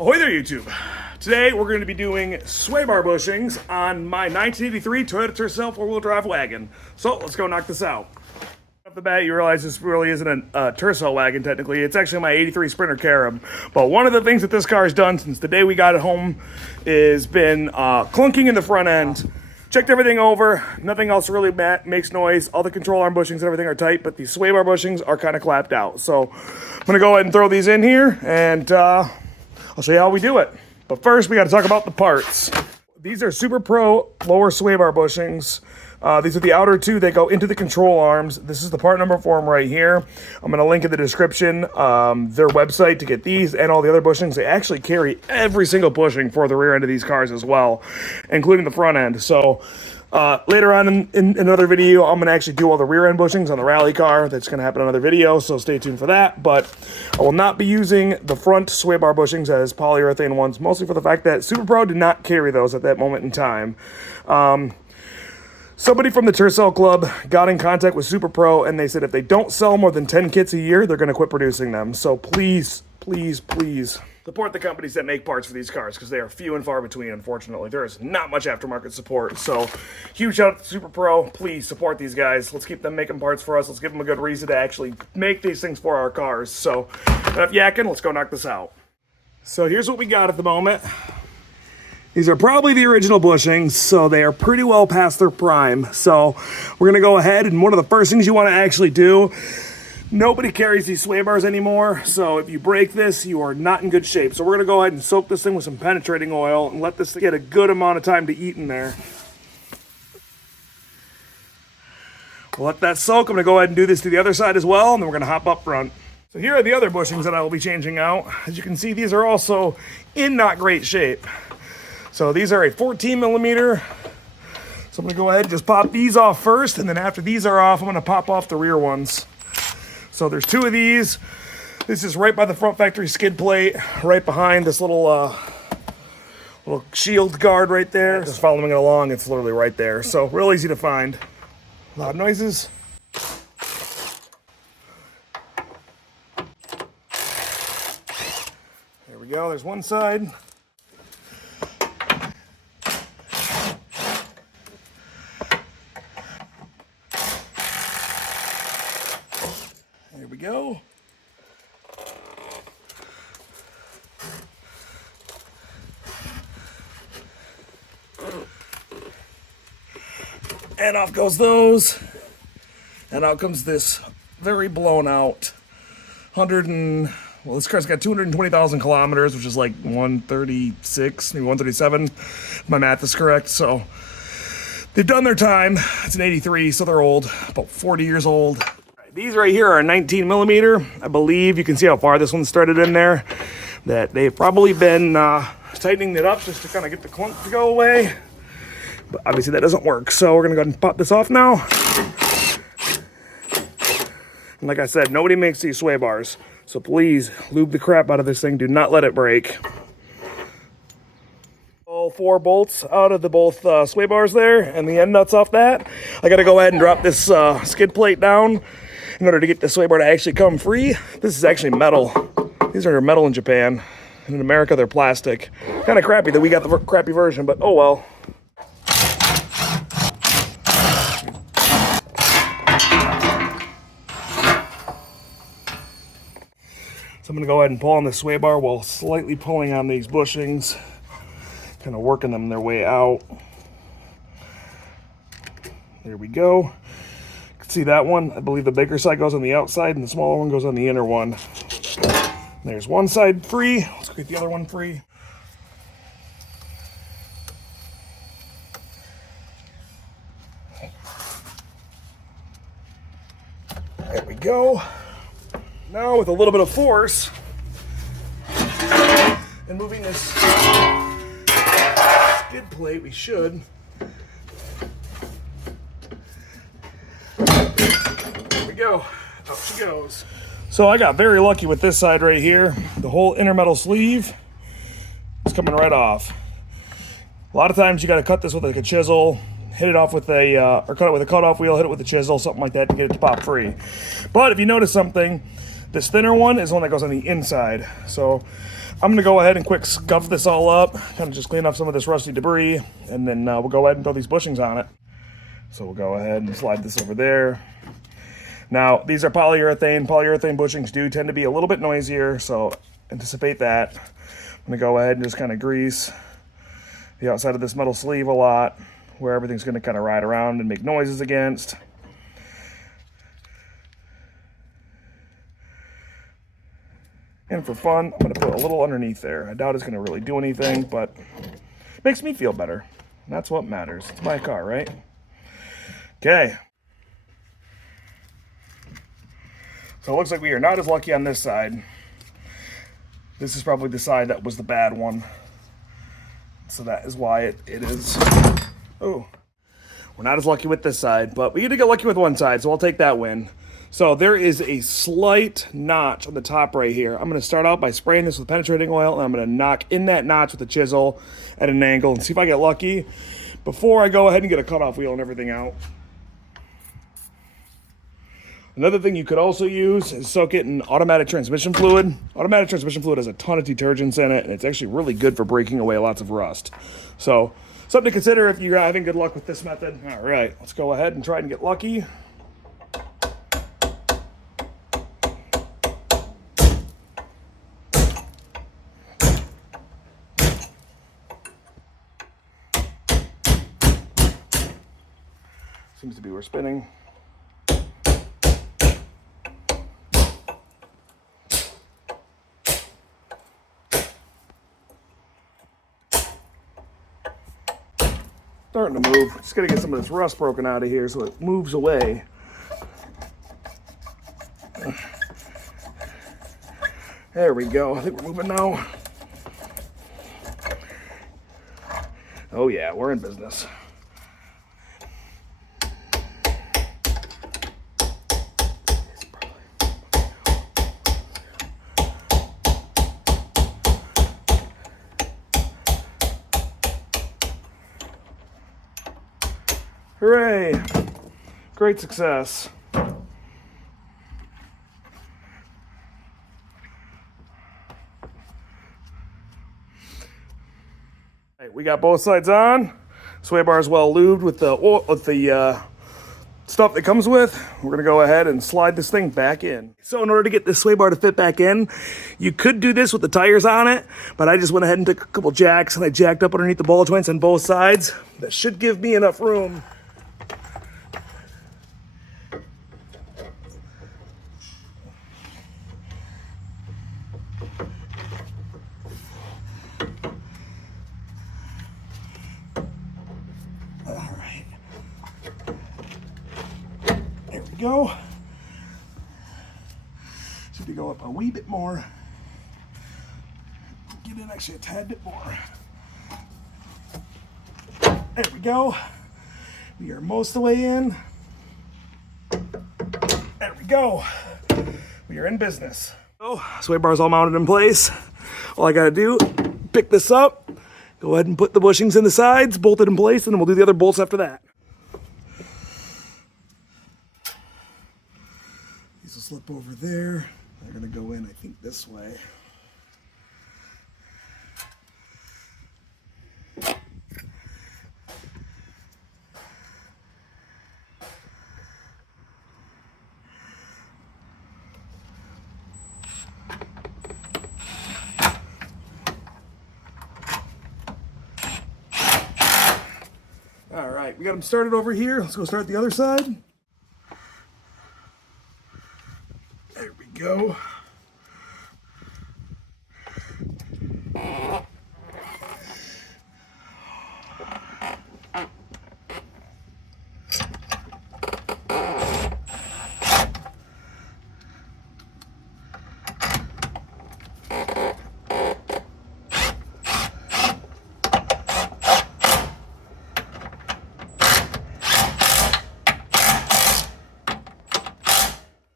Ahoy there, YouTube. Today we're going to be doing sway bar bushings on my 1983 Toyota Tercel four-wheel drive wagon. So let's go knock this out. Off the bat, you realize this really isn't a Tercel wagon technically. It's actually my 83 Sprinter Carib. But one of the things that this car has done since the day we got it home is been clunking in the front end. Checked everything over. Nothing else really makes noise. All the control arm bushings and everything are tight, but these sway bar bushings are kind of clapped out. So I'm going to go ahead and throw these in here, and I'll show you how we do it. But first, we got to talk about the parts. These are SuperPro lower sway bar bushings. These are the outer two that go into the control arms. This is the part number for them right here. I'm going to link in the description their website to get these and all the other bushings. They actually carry every single bushing for the rear end of these cars as well, including the front end. So later on in another video, I'm going to actually do all the rear end bushings on the rally car. That's going to happen in another video, so stay tuned for that. But I will not be using the front sway bar bushings as polyurethane ones, mostly for the fact that SuperPro did not carry those at that moment in time. Somebody from the Tercel Club got in contact with SuperPro, and they said if they don't sell more than 10 kits a year, they're going to quit producing them. So please, please, please support the companies that make parts for these cars, because they are few and far between, unfortunately. There is not much aftermarket support. So huge shout out to SuperPro. Please support these guys. Let's keep them making parts for us. Let's give them a good reason to actually make these things for our cars. So enough yakking. Let's go knock this out. So here's what we got at the moment. These are probably the original bushings, so they are pretty well past their prime. So we're going to go ahead, and one of the first things you want to actually do, nobody carries these sway bars anymore, so if you break this, you are not in good shape. So we're going to go ahead and soak this thing with some penetrating oil and let this get a good amount of time to eat in there. We'll let that soak. I'm going to go ahead and do this to the other side as well, and then we're going to hop up front. So here are the other bushings that I will be changing out. As you can see, these are also in not great shape. So these are a 14 millimeter. So I'm gonna go ahead and just pop these off first, and then after these are off, I'm gonna pop off the rear ones. So there's two of these. This is right by the front factory skid plate, right behind this little shield guard right there. Just following it along, it's literally right there. So real easy to find. Loud noises. There we go, there's one side. There we go. And off goes those. And out comes this very blown out well, this car's got 220,000 kilometers, which is like 136, maybe 137, if my math is correct. So they've done their time. It's an 83, so they're old, about 40 years old. These right here are 19 millimeter. I believe you can see how far this one started in there. That they've probably been tightening it up just to kind of get the clunk to go away. But obviously that doesn't work. So we're gonna go ahead and pop this off now. And like I said, nobody makes these sway bars. So please lube the crap out of this thing. Do not let it break. All four bolts out of the both sway bars there and the end nuts off that. I gotta go ahead and drop this skid plate down in order to get the sway bar to actually come free. This is actually metal. These are metal in Japan. And in America, they're plastic. Kind of crappy that we got the crappy version, but oh well. So I'm gonna go ahead and pull on the sway bar while slightly pulling on these bushings. Kind of working them their way out. There we go. See that one? I believe the bigger side goes on the outside and the smaller one goes on the inner one. There's one side free. Let's get the other one free. There we go. Now with a little bit of force and moving this skid plate, we should. There we go. Out she goes. So I got very lucky with this side right here. The whole inner metal sleeve is coming right off. A lot of times you got to cut this with like a chisel, hit it off with a, or cut it with a cutoff wheel, hit it with a chisel, something like that to get it to pop free. But if you notice something, This thinner one is the one that goes on the inside. So I'm gonna go ahead and quick scuff this all up, kind of just clean up some of this rusty debris, and then we'll go ahead and throw these bushings on it. So we'll go ahead and slide this over there. Now, these are polyurethane. Polyurethane bushings do tend to be a little bit noisier, so anticipate that. I'm gonna go ahead and just kind of grease the outside of this metal sleeve a lot, where everything's gonna kind of ride around and make noises against. And for fun, I'm gonna put a little underneath there. I doubt it's gonna really do anything, but it makes me feel better. And that's what matters. It's my car, right? Okay. So it looks like we are not as lucky on this side. This is probably the side that was the bad one. So that is why it is. Oh, we're not as lucky with this side, but we get to get lucky with one side, so I'll take that win. So there is a slight notch on the top right here. I'm going to start out by spraying this with penetrating oil, and I'm going to knock in that notch with a chisel at an angle and see if I get lucky before I go ahead and get a cutoff wheel and everything out. Another thing you could also use is soak it in automatic transmission fluid. Automatic transmission fluid has a ton of detergents in it, and it's actually really good for breaking away lots of rust. So something to consider if you're having good luck with this method. All right, let's go ahead and try and get lucky. Seems to be we're spinning. Starting to move. Just gotta get some of this rust broken out of here so it moves away. There we go. I think we're moving now. Oh yeah, we're in business. Hooray! Great success. Right, we got both sides on. Sway bar is well lubed with the stuff that comes with. We're gonna go ahead and slide this thing back in. So in order to get this sway bar to fit back in, you could do this with the tires on it, but I just went ahead and took a couple jacks and I jacked up underneath the ball joints on both sides. That should give me enough room. Go. So if you go up a wee bit more, get in actually a tad bit more. There we go. We are most of the way in. There we go. We are in business. So, sway bar's all mounted in place. All I gotta do, pick this up, go ahead and put the bushings in the sides, bolt it in place, and then we'll do the other bolts after that. These will slip over there. They're gonna go in, I think, this way. All right, we got them started over here. Let's go start the other side. There we go.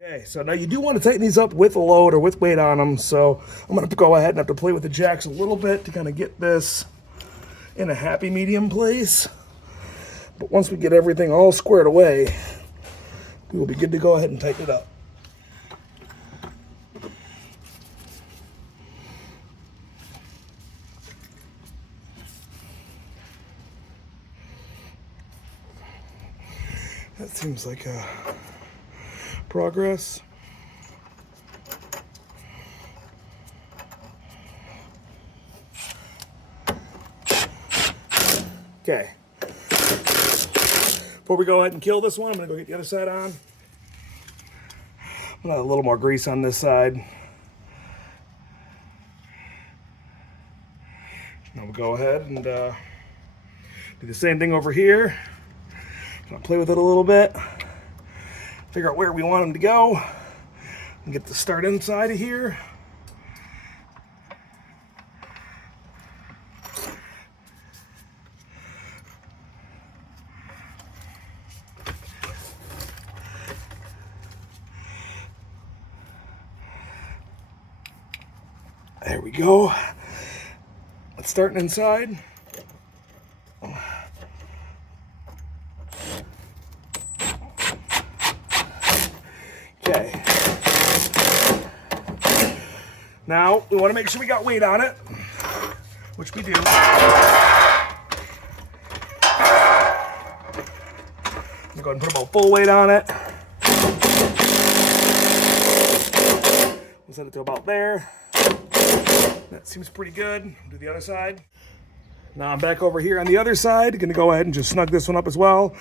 Okay, so now you do want to tighten these up with a load or with weight on them, so I'm going to go ahead and have to play with the jacks a little bit to kind of get this in a happy medium place. But once we get everything all squared away, we will be good to go ahead and tighten it up. That seems like progress. Okay. Before we go ahead and kill this one, I'm gonna go get the other side on. I'm gonna add a little more grease on this side. Now we'll go ahead and do the same thing over here. Gonna play with it a little bit, figure out where we want them to go, and get the start inside of here. There we go. It's starting inside. Okay. Now, we want to make sure we got weight on it, which we do. I'm going to go ahead and put about full weight on it. We'll set it to about there. That seems pretty good. Do the other side. Now I'm back over here on the other side. Gonna go ahead and just snug this one up as well.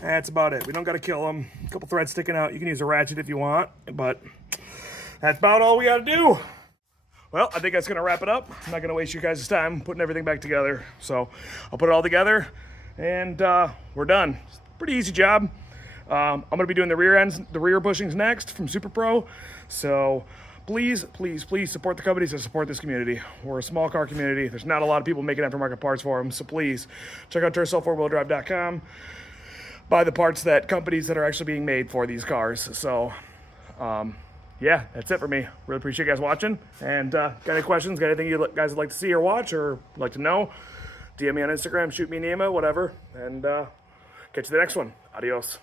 That's about it. We don't gotta kill them. A couple threads sticking out. You can use a ratchet if you want, but that's about all we gotta do. Well, I think that's gonna wrap it up. I'm not gonna waste you guys' time putting everything back together. So I'll put it all together and we're done. Pretty easy job. I'm gonna be doing the rear bushings next from SuperPro. So please, please, please support the companies that support this community. We're a small car community. There's not a lot of people making aftermarket parts for them. So please check out Tercel4wheeldrive.com. Buy the parts that companies that are actually being made for these cars. So yeah, that's it for me. Really appreciate you guys watching. And got any questions, got anything you guys would like to see or watch or like to know, DM me on Instagram, shoot me an email, whatever. And catch you the next one. Adios.